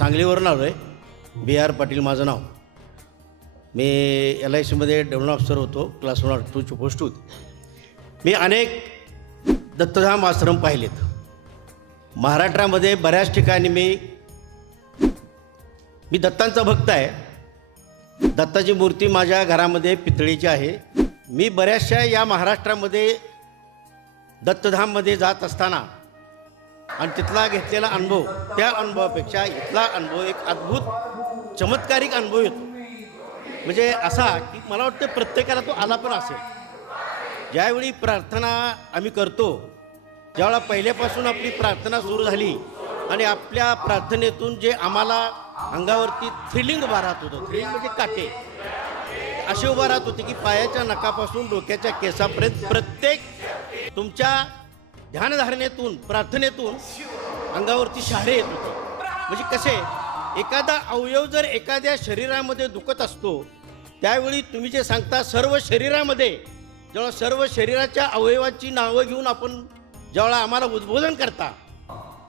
सांगलीवरून आलो आहे. बी आर पाटील माझं नाव. मी LICमध्ये डेव्हलप ऑफिसर होतो. क्लास 1 और 2ची पोस्ट होती. मी अनेक दत्तधाम आश्रम पाहिलेत महाराष्ट्रामध्ये. बऱ्याच ठिकाणी मी दत्तांचा भक्त आहे. दत्ताची मूर्ती माझ्या घरामध्ये पितळीची आहे. मी बऱ्याचशा या महाराष्ट्रामध्ये दत्तधाममध्ये जात असताना आणि तिथला घेतलेला अनुभव, त्या अनुभवापेक्षा इथला अनुभव एक अद्भुत चमत्कारिक अनुभव येतो. म्हणजे असा की मला वाटतं प्रत्येकाला तो आला पण असेल. ज्यावेळी प्रार्थना आम्ही करतो, ज्यावेळेला पहिल्यापासून आपली प्रार्थना सुरू झाली आणि आपल्या प्रार्थनेतून जे आम्हाला अंगावरती थ्रिलिंग उभा राहत होतं, थ्रिलिंग म्हणजे काटे असे उभा राहत होते की पायाच्या नखापासून डोक्याच्या केसापर्यंत प्रत्येक तुमच्या ध्यानधारणेतून, प्रार्थनेतून अंगावरती शहारे येत होते. म्हणजे कसे, एखादा अवयव जर एखाद्या शरीरामध्ये दुखत असतो, त्यावेळी तुम्ही जे सांगता सर्व शरीरामध्ये, जेव्हा सर्व शरीराच्या अवयवाची नावं घेऊन आपण जेव्हा आम्हाला उद्बोधन करता,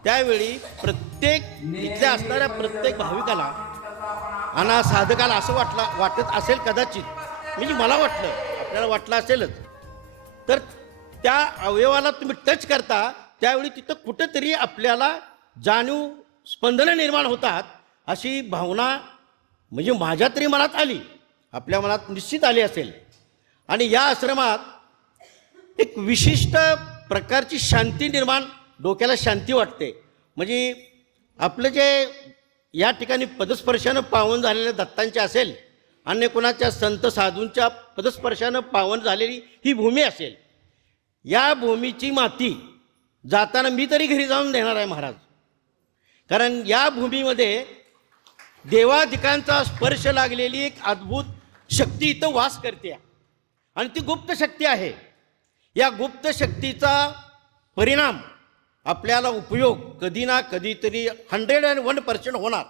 त्यावेळी प्रत्येक इथल्या असणाऱ्या प्रत्येक भाविकाला आणि साधकाला असं वाटत असेल कदाचित, म्हणजे मला वाटलं, आपल्याला वाटलं असेलच, तर त्या अवयवाला तुम्ही टच करता त्यावेळी तिथं कुठंतरी आपल्याला जाणीव स्पंदनं निर्माण होतात. अशी भावना म्हणजे माझ्या तरी मनात आली, आपल्या मनात निश्चित आली असेल. आणि या आश्रमात एक विशिष्ट प्रकारची शांती निर्माण, डोक्याला शांती वाटते. म्हणजे आपलं जे या ठिकाणी पदस्पर्शानं पावन झालेल्या दत्तांचे असेल, अन्य कोणाच्या संत साधूंच्या पदस्पर्शानं पावन झालेली ही भूमी असेल, या भूमीची माती जाताना मी तरी घरी जाऊन देणार आहे महाराज. कारण या भूमीमध्ये देवाधिकांचा स्पर्श लागलेली एक अद्भुत शक्ती इथं वास करते आणि ती गुप्त शक्ती आहे. या गुप्त शक्तीचा परिणाम, आपल्याला उपयोग कधी ना कधीतरी 101% होणार,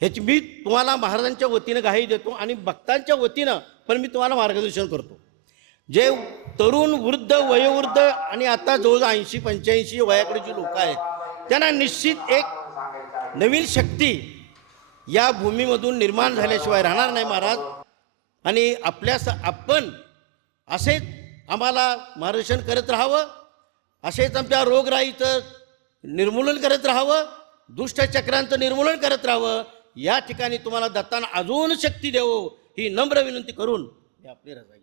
ह्याची मी तुम्हाला महाराजांच्या वतीनं ग्वाही देतो आणि भक्तांच्या वतीनं पण मी तुम्हाला मार्गदर्शन करतो. जे तरुण, वृद्ध, वयोवृद्ध आणि आता जवळ 80-85 वयाकडे जी लोक आहेत, त्यांना निश्चित एक नवीन शक्ती या भूमीमधून निर्माण झाल्याशिवाय राहणार नाही महाराज. आणि आपण असेच आम्हाला मार्गदर्शन करत राहावं, असेच आमच्या रोगराईचं निर्मूलन करत राहावं, दुष्टचक्रांचं निर्मूलन करत राहावं. या ठिकाणी तुम्हाला दत्तानं अजून शक्ती देवो ही नम्र विनंती करून मी आपली रजा